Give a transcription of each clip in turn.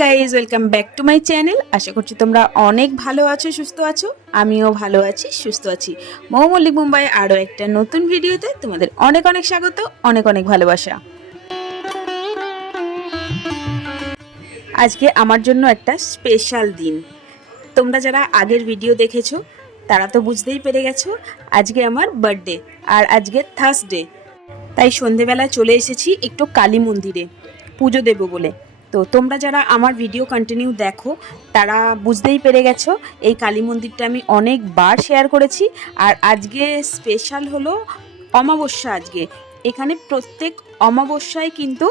Guys, welcome back to my channel. আশা করছি তোমরা অনেক ভালো আছো, সুস্থ আছো। আমিও ভালো আছি, সুস্থ আছি। মৌ মল্লিক মুম্বাই আরও একটা নতুন ভিডিওতে তোমাদের অনেক অনেক স্বাগত, অনেক অনেক ভালোবাসা। আজকে আমার জন্য একটা স্পেশাল দিন। তোমরা যারা আগের ভিডিও দেখেছো তারা তো বুঝতেই পেরে গেছো আজকে আমার বার্থডে, আর আজকে থার্সডে। তাই সন্ধেবেলায় চলে এসেছি একটু কালী মন্দিরে পুজো দেবো বলে। তো তোমরা যারা আমার ভিডিও কন্টিনিউ দেখো তারা বুঝতেই পেরে গেছো এই কালী মন্দিরটা আমি অনেকবার শেয়ার করেছি। আর আজকে স্পেশাল হলো অমাবস্যা। আজকে এখানে প্রত্যেক অমাবস্যায় কিন্তু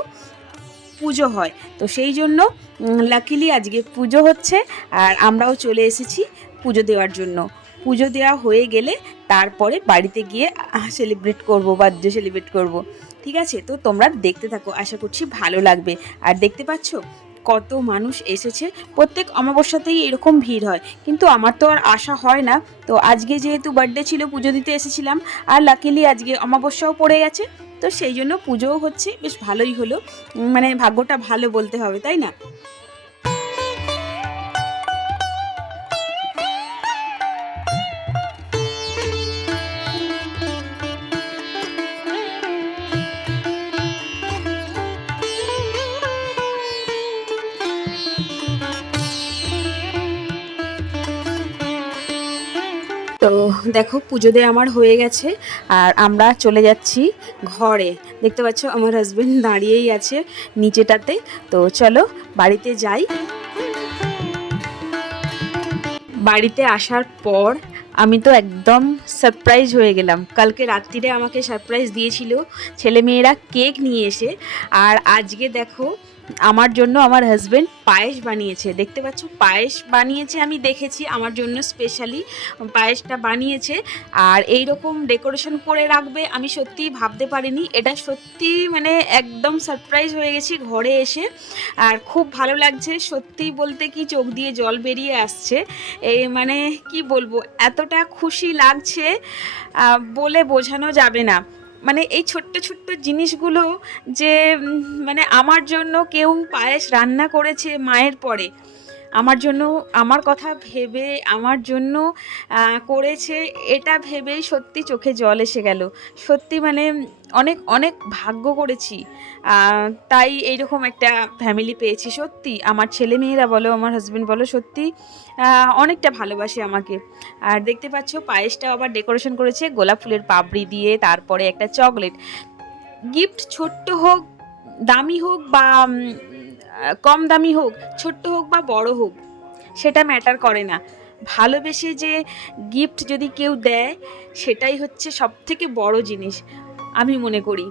পুজো হয়, তো সেই জন্য লাকিলি আজকে পুজো হচ্ছে আর আমরাও চলে এসেছি পুজো দেওয়ার জন্য। পুজো দেওয়া হয়ে গেলে তারপরে বাড়িতে গিয়ে সেলিব্রেট করব, বার্থডে সেলিব্রেট করব। ঠিক আছে, তো তোমরা দেখতে থাকো, আশা করছি ভালো লাগবে। আর দেখতে পাচ্ছ কত মানুষ এসেছে। প্রত্যেক অমাবস্যাতেই এরকম ভিড় হয়, কিন্তু আমার তো আর আসা হয় না। তো আজকে যেহেতু বার্থডে ছিল, পুজো দিতে এসেছিলাম। আর লাকিলি আজকে অমাবস্যাও পড়ে গেছে, তো সেই জন্য পুজোও হচ্ছে, বেশ ভালোই হলো। মানে ভাগ্যটা ভালো বলতে হবে, তাই না? তো দেখো পুজো দিয়ে আমার হয়ে গেছে আর আমরা চলে যাচ্ছি ঘরে। দেখতে পাচ্ছ আমার হাজবেন্ড দাঁড়িয়েই আছে নিচেটাতে। তো চলো বাড়িতে যাই। বাড়িতে আসার পর আমি তো একদম সারপ্রাইজ হয়ে গেলাম। কালকে রাত্রিরে আমাকে সারপ্রাইজ দিয়েছিল ছেলেমেয়েরা কেক নিয়ে এসে। আর আজকে দেখো আমার জন্য আমার হাজবেন্ড পায়েস বানিয়েছে। দেখতে পাচ্ছ পায়েস বানিয়েছে, আমি দেখেছি আমার জন্য স্পেশালি পায়েসটা বানিয়েছে। আর এই রকম ডেকোরেশন করে রাখবে আমি সত্যিই ভাবতে পারিনি। এটা সত্যি মানে একদম সারপ্রাইজ হয়ে গেছি ঘরে এসে। আর খুব ভালো লাগছে, সত্যি বলতে কি চোখ দিয়ে জল বেরিয়ে আসছে। এই মানে কি বলবো, এতটা খুশি লাগছে বলে বোঝানো যাবে না। মানে এই ছোট্ট ছোট্ট জিনিসগুলো যে মানে আমার জন্য কেউ পায়েস রান্না করেছে মায়ের পরে, আমার জন্য, আমার কথা ভেবে আমার জন্য করেছে, এটা ভেবেই সত্যি চোখে জল এসে গেল। সত্যি মানে অনেক অনেক ভাগ্য করেছি, তাই এইরকম একটা ফ্যামিলি পেয়েছি। সত্যি আমার ছেলে মেয়েরা বলো, আমার হাজব্যান্ড বলো, সত্যি অনেকটা ভালোবাসে আমাকে। আর দেখতে পাচ্ছ পায়েসটা আবার ডেকোরেশন করেছে গোলাপ ফুলের পাপড়ি দিয়ে, তারপরে একটা চকলেট গিফট। ছোট্ট হোক, দামি হোক বা কম দামি হোক, ছোট্ট হোক বা বড় হোক, সেটা ম্যাটার করে না। ভালোবেসে যে গিফট যদি কেউ দেয়, সেটাই হচ্ছে সব থেকে বড় জিনিস আমি মনে করি।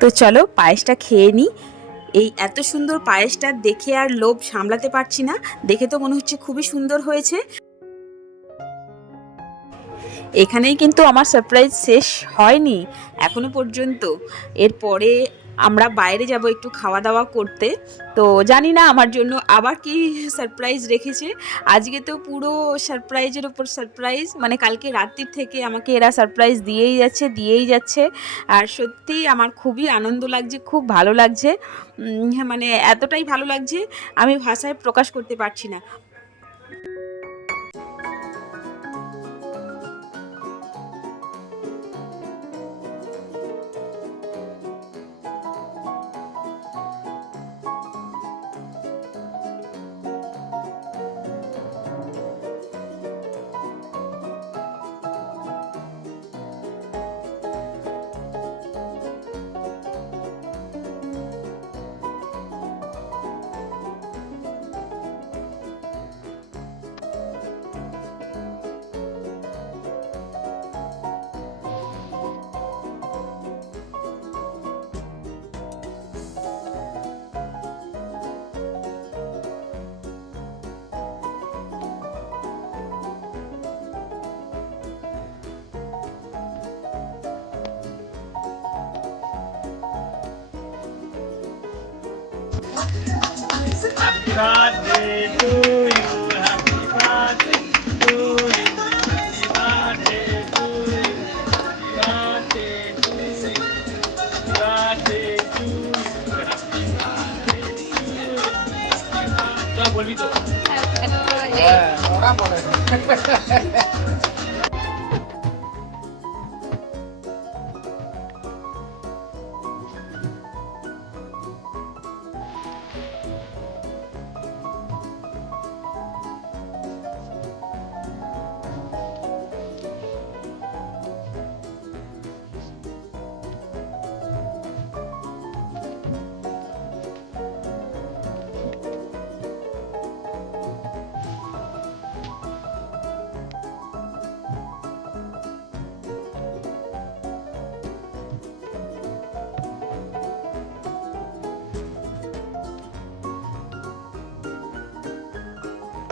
তো চলো পায়েসটা খেয়ে নিই। এই এত সুন্দর পায়েসটা দেখে আর লোভ সামলাতে পারছি না। দেখে তো মনে হচ্ছে খুবই সুন্দর হয়েছে। এখানেই কিন্তু আমার সারপ্রাইজ শেষ হয়নি এখনো পর্যন্ত। এরপরে আমরা বাইরে যাব একটু খাওয়া দাওয়া করতে। তো জানি না আমার জন্য আবার কি সারপ্রাইজ রেখেছে। আজকে তো পুরো সারপ্রাইজের ওপর সারপ্রাইজ, মানে কালকে রাত্রির থেকে আমাকে এরা সারপ্রাইজ দিয়েই যাচ্ছে দিয়েই যাচ্ছে। আর সত্যি আমার খুবই আনন্দ লাগছে, খুব ভালো লাগছে। মানে এতটাই ভালো লাগছে আমি ভাষায় প্রকাশ করতে পারছি না। Happy birthday to you.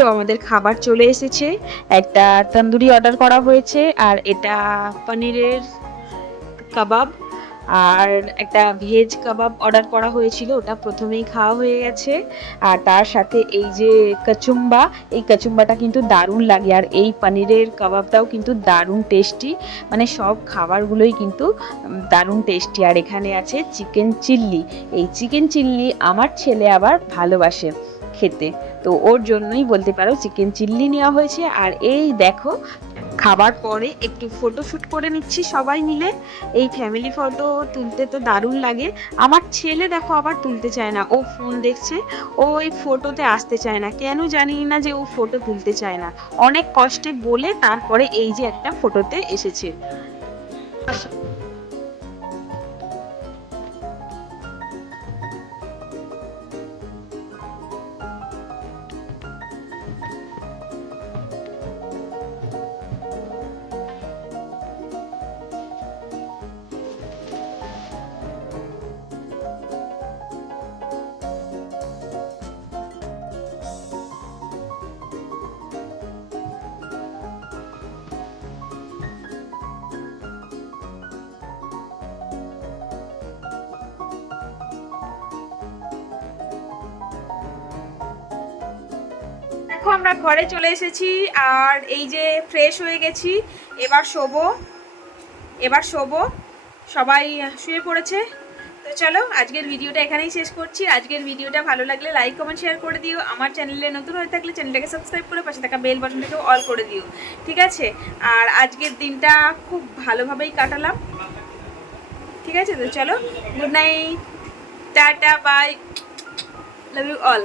তো আমাদের খাবার চলে এসেছে। একটা তন্দুরি অর্ডার করা হয়েছে, আর এটা পনিরের কাবাব, আর একটা ভেজ কাবাব অর্ডার করা হয়েছিল, ওটা প্রথমেই খাওয়া হয়ে গেছে। আর তার সাথে এই যে কাচুম্বা, এই কাচুম্বাটা কিন্তু দারুণ লাগে, আর এই পনিরের কাবাবটাও কিন্তু দারুণ টেস্টি। মানে সব খাবারগুলোই কিন্তু দারুণ টেস্টি। আর এখানে আছে চিকেন চিল্লি। এই চিকেন চিল্লি আমার ছেলে আবার ভালোবাসে খেতে, তো ওর জন্যই বলতে পারো চিকেন চিল্লি নেওয়া হয়েছে। আর এই দেখো, খাবার পরে একটু ফটোশ্যুট করে নিচ্ছি সবাই মিলে। এই ফ্যামিলি ফটো তুলতে তো দারুণ লাগে। আমার ছেলে দেখো আবার তুলতে চায় না, ও ফোন দেখছে, ও এই ফটোতে আসতে চায় না, কেন জানি না যে ও ফটো তুলতে চায় না। অনেক কষ্টে বলে তারপরে এই যে একটা ফটোতে এসেছে। দেখো আমরা ঘরে চলে এসেছি, আর এই যে ফ্রেশ হয়ে গেছি। এবার শোবো, সবাই শুয়ে পড়েছে। তো চলো আজকের ভিডিওটা এখানেই শেষ করছি। আজকের ভিডিওটা ভালো লাগলে লাইক কমেন্ট শেয়ার করে দিও। আমার চ্যানেলে নতুন হয়ে থাকলে চ্যানেলটাকে সাবস্ক্রাইব করে পাশে থাকা বেল বাটনটাকেও অল করে দিও, ঠিক আছে? আর আজকের দিনটা খুব ভালোভাবেই কাটালাম, ঠিক আছে? তো চলো, গুড নাইট, টাটা, বাই, লাভ ইউ অল।